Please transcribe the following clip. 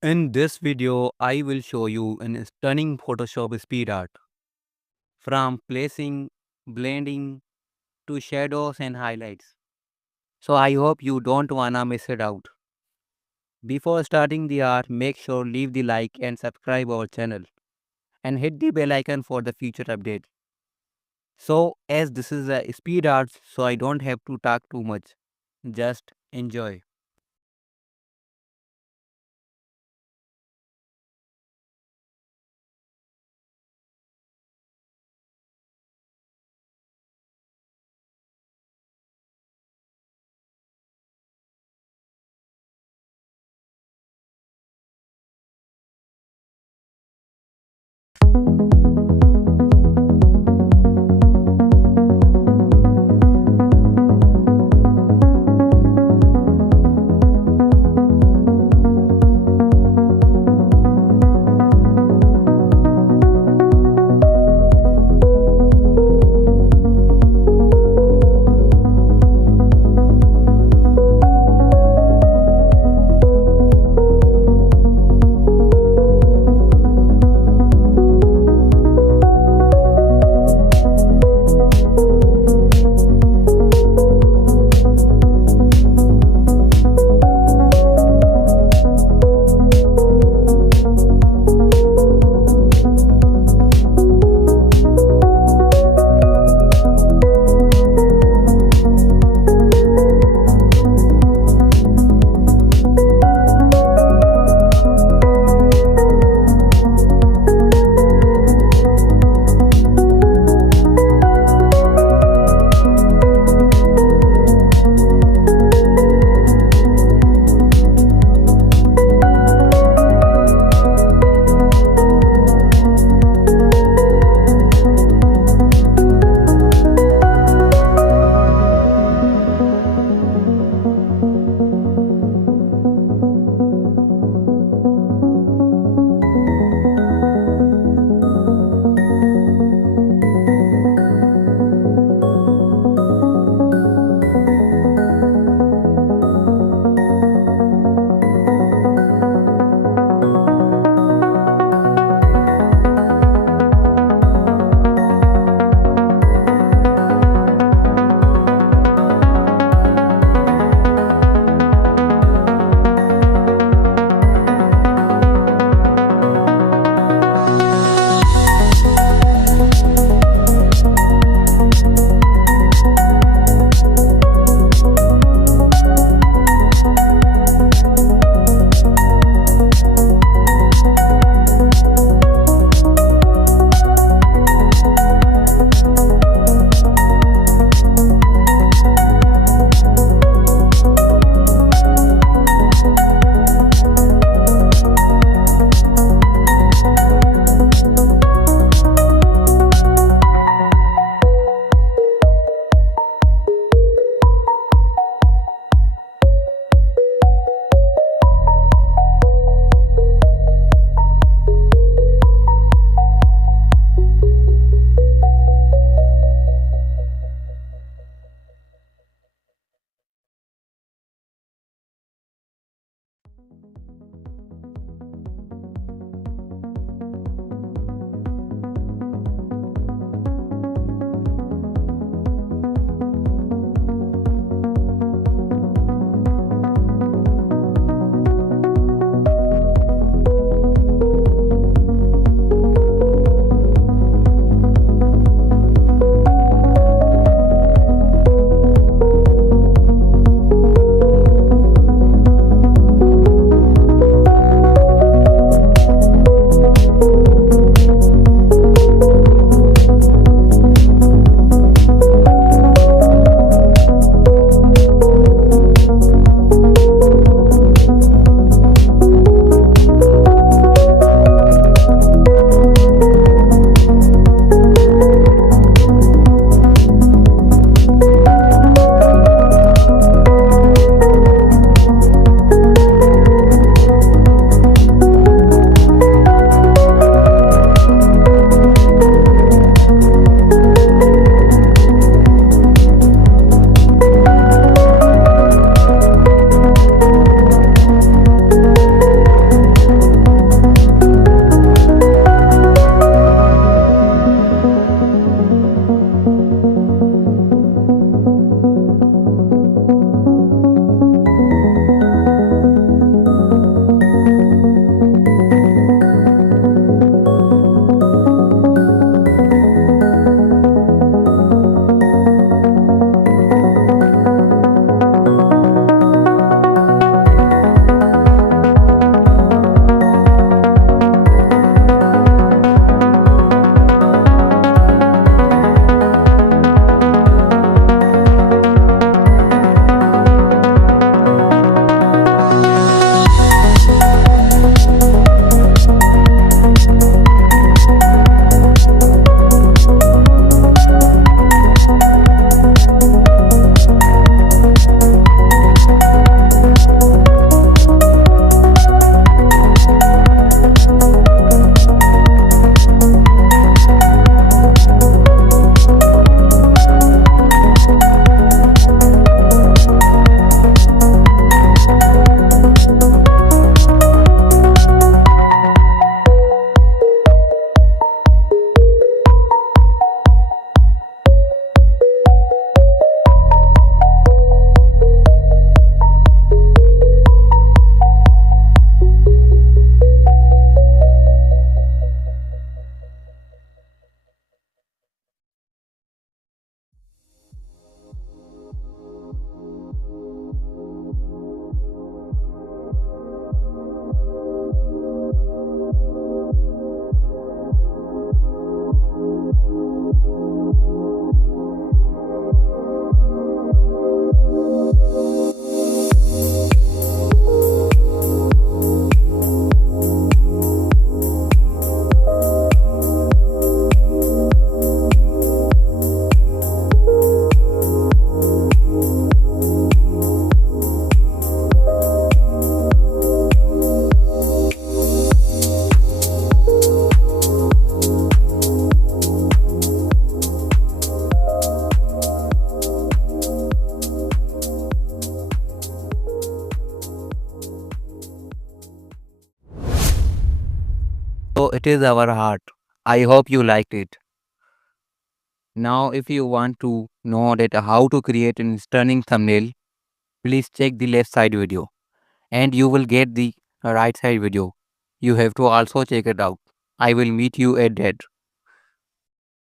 In this video, I will show you a stunning Photoshop speed art. From placing, blending to shadows and highlights. So I hope you don't wanna miss it out. Before starting the art, make sure leave the like and subscribe our channel and hit the bell icon for the future update. So as this is a speed art, so I don't have to talk too much. Just enjoy. So it is our heart. I hope you liked it. Now if you want to know that how to create an stunning thumbnail, please check the left side video and you will get the right side video. You have to also check it out. I will meet you at that.